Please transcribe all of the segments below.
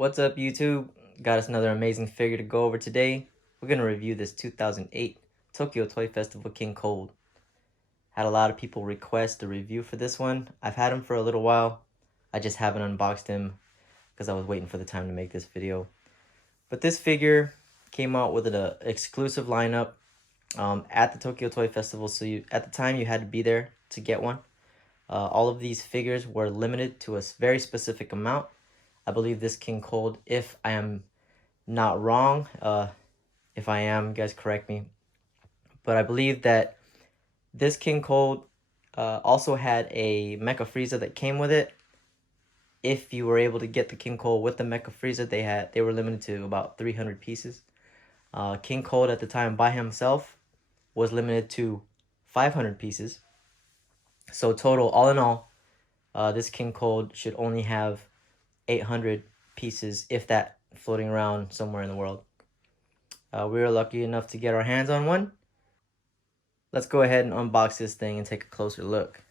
What's up, YouTube? Got us another amazing figure to go over today. We're going to review this 2008 Tokyo Toy Festival King Cold. Had a lot of people request a review for this one. I've had him for a little while. I just haven't unboxed him because I was waiting for the time to make this video. But this figure came out with an exclusive lineup at the Tokyo Toy Festival. So at the time, you had to be there to get one. All of these figures were limited to a very specific amount. I believe this King Cold, if I am not wrong, if I am, you guys correct me. But I believe that this King Cold also had a Mecha Frieza that came with it. If you were able to get the King Cold with the Mecha Frieza, they were limited to about 300 pieces. King Cold at the time by himself was limited to 500 pieces. So total, all in all, this King Cold should only have 800 pieces, if that, floating around somewhere in the world. We were lucky enough to get our hands on one. Let's go ahead and unbox this thing and take a closer look.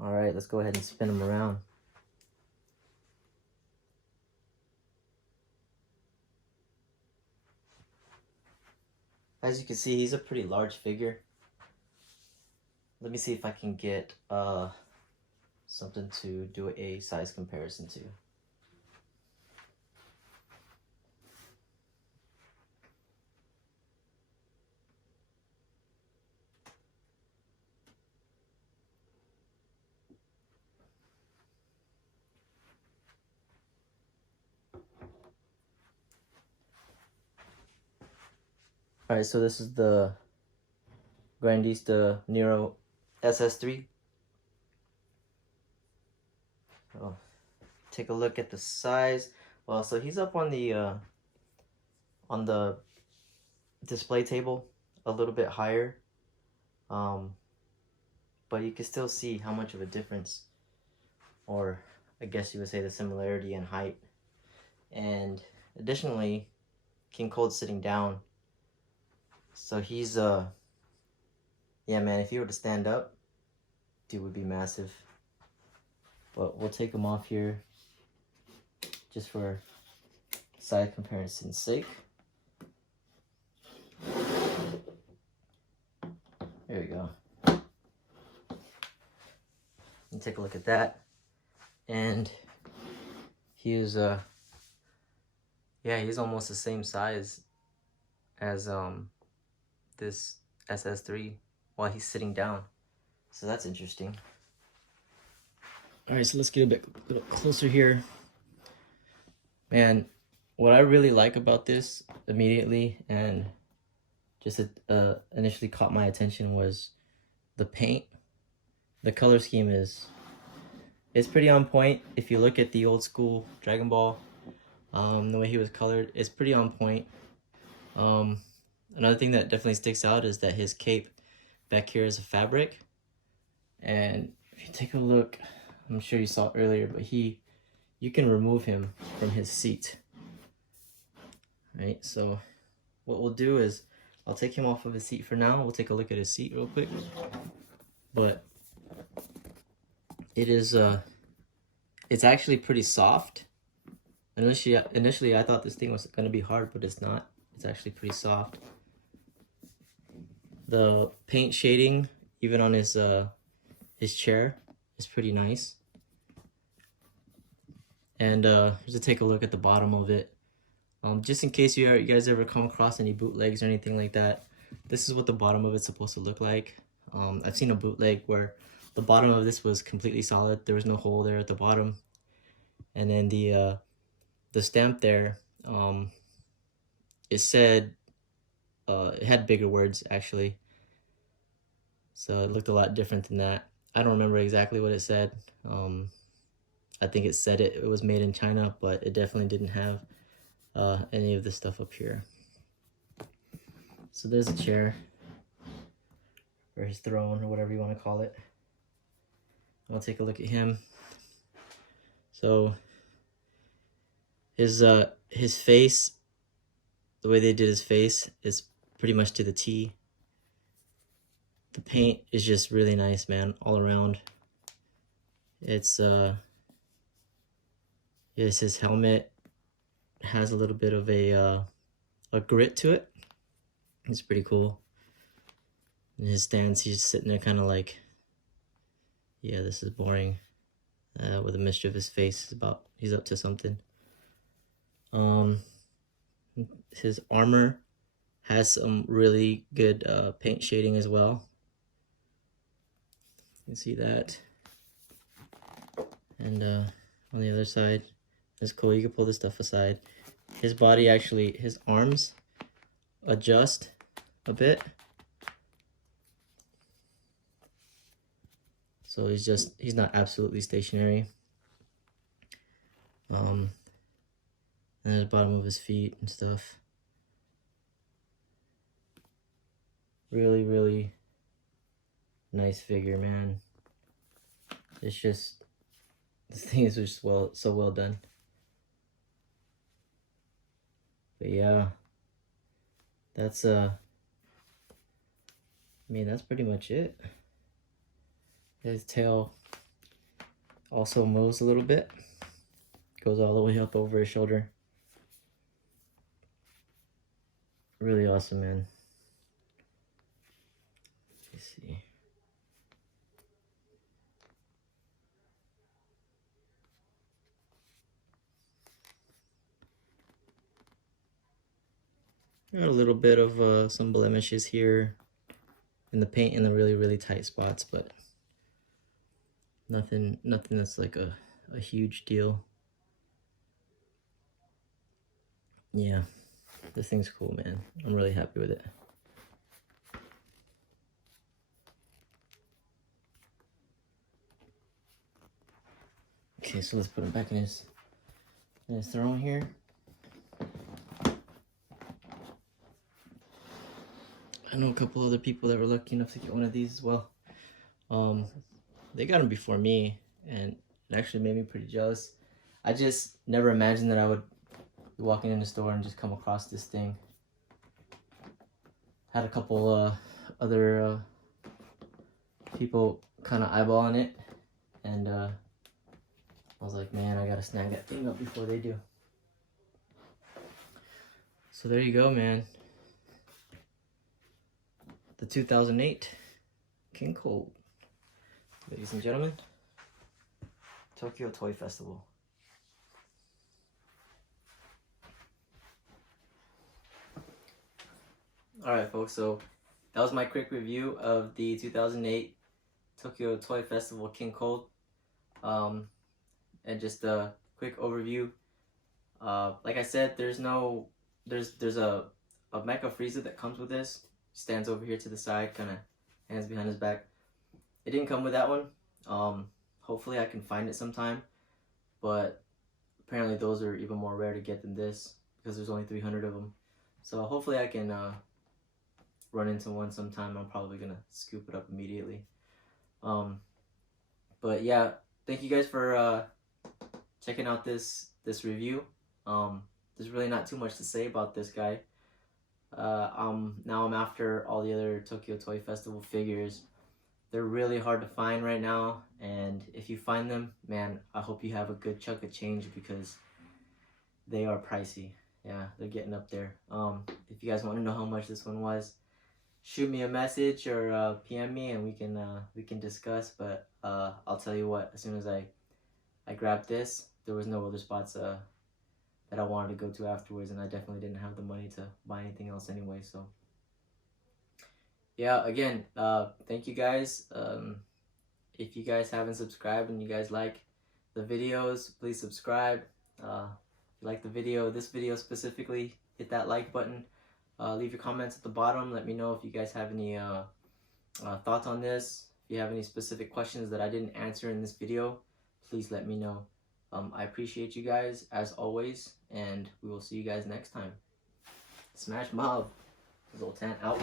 Alright, let's go ahead and spin him around. As you can see, he's a pretty large figure. Let me see if I can get something to do a size comparison to. Alright, so this is the Grandista Nero SS3. Oh, take a look at the size. Well, so he's up on the display table a little bit higher, but you can still see how much of a difference, or I guess you would say the similarity in height. And additionally, King Cold's sitting down. So he's, yeah, man, if he were to stand up, dude would be massive. But we'll take him off here just for size comparison's sake. There we go. And take a look at that. And he is, yeah, he's almost the same size as, this SS3 while he's sitting down. So that's interesting. All right, so let's get a bit closer here. Man, what I really like about this immediately and just initially caught my attention was the paint. The color scheme is pretty on point. If you look at the old school Dragon Ball, the way he was colored, it's pretty on point. Another thing that definitely sticks out is that his cape back here is a fabric. And if you take a look, I'm sure you saw it earlier, but you can remove him from his seat. Right, so what we'll do is I'll take him off of his seat for now. We'll take a look at his seat real quick. But it is it's actually pretty soft. Initially I thought this thing was gonna be hard, but it's not. It's actually pretty soft. The paint shading, even on his chair, is pretty nice. And just to take a look at the bottom of it, just in case you guys ever come across any bootlegs or anything like that, this is what the bottom of it's supposed to look like. I've seen a bootleg where the bottom of this was completely solid. There was no hole there at the bottom, and then the stamp there, it said it had bigger words actually, so it looked a lot different than that. I don't remember exactly what it said. I think it said it was made in China, but it definitely didn't have any of this stuff up here. So there's a chair, or his throne, or whatever you want to call it. I'll take a look at him. So his face, the way they did his face is pretty much to the T. The paint is just really nice, man, all around. It's yes, his helmet has a little bit of a grit to it. It's pretty cool. In his stance, he's sitting there kind of like, yeah, this is boring. With a mischievous face, he's up to something. His armor has some really good paint shading as well. You can see that. And on the other side, it's cool. You can pull this stuff aside. His body actually, his arms adjust a bit. So he's not absolutely stationary. And the bottom of his feet and stuff. Really, really nice figure, man. It's just, this thing is just so well done. But yeah, that's I mean, that's pretty much it. His tail also moves a little bit, goes all the way up over his shoulder. Really awesome, man. Let's see. Got a little bit of some blemishes here in the paint in the really tight spots, but nothing that's like a huge deal. Yeah, this thing's cool, man. I'm really happy with it. Okay, so let's put him back in his throne here. I know a couple other people that were lucky enough to get one of these as well. They got them before me, and it actually made me pretty jealous. I just never imagined that I would be walking in the store and just come across this thing. Had a couple other people kind of eyeballing it, and I was like, man, I gotta snag that thing up before they do. So there you go, man. The 2008 King Cold. Ladies and gentlemen, Tokyo Toy Festival. Alright folks, so that was my quick review of the 2008 Tokyo Toy Festival King Cold. And just a quick overview. Like I said, there's a Mecha Frieza that comes with this. Stands over here to the side, kind of hands behind his back. It didn't come with that one. Hopefully I can find it sometime, but apparently those are even more rare to get than this because there's only 300 of them. So hopefully I can run into one sometime. I'm probably gonna scoop it up immediately. But yeah, thank you guys for checking out this review. There's really not too much to say about this guy. Now I'm after all the other Tokyo Toy Festival figures. They're really hard to find right now, and if you find them, man, I hope you have a good chunk of change because they are pricey. Yeah, they're getting up there. If you guys want to know how much this one was, shoot me a message or PM me, and we can discuss. But I'll tell you what, as soon as I grabbed this, there was no other spots that I wanted to go to afterwards, and I definitely didn't have the money to buy anything else anyway. So yeah, again, thank you guys. If you guys haven't subscribed and you guys like the videos, please subscribe. If you like the video, this video specifically, hit that like button. Leave your comments at the bottom. Let me know if you guys have any thoughts on this. If you have any specific questions that I didn't answer in this video, please let me know. I appreciate you guys as always, and we will see you guys next time. Smash Mob, Zoltan out.